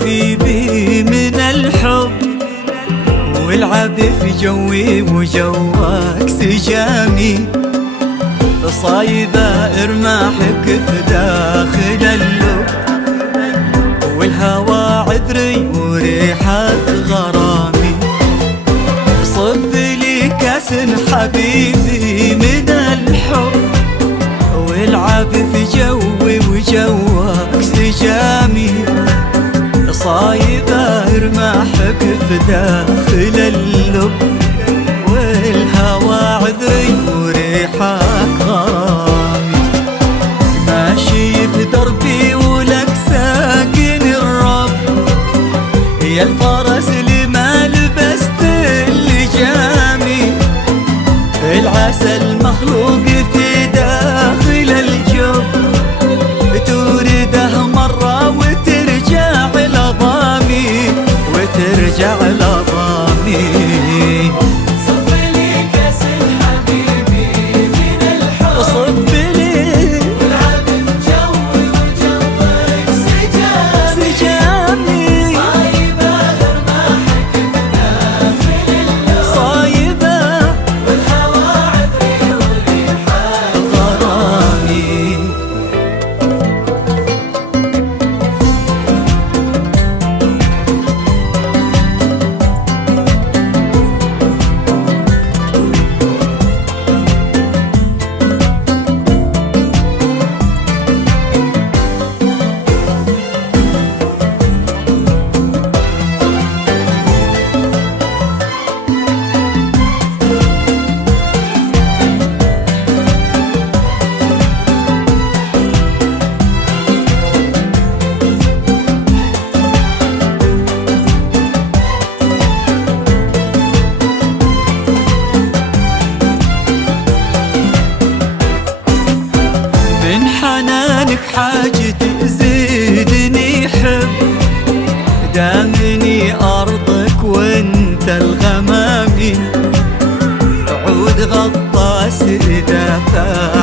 حبيبي من الحب، والعب في جوي وجواك سجامي. صايبة ارماحك في داخل اللب، والهوى عذري وريحة غرامي. صب لي كاس حبيبي من الحب، والعب في جوي وجواك سجامي. صايبة ارماحك في داخل اللب، والهوى عذري وريحك غرامي. ماشي في دربي ولك ساكن الرب، يا الفرس اللي ما لبست اللجامي. العسل مخلوق في داخل الجب، تورده مرة وترجع لضامي، وترجع لضامي. حاجتي زيدني حب، دامني أرضك وانت الغمامي. عود غطاس إذا فات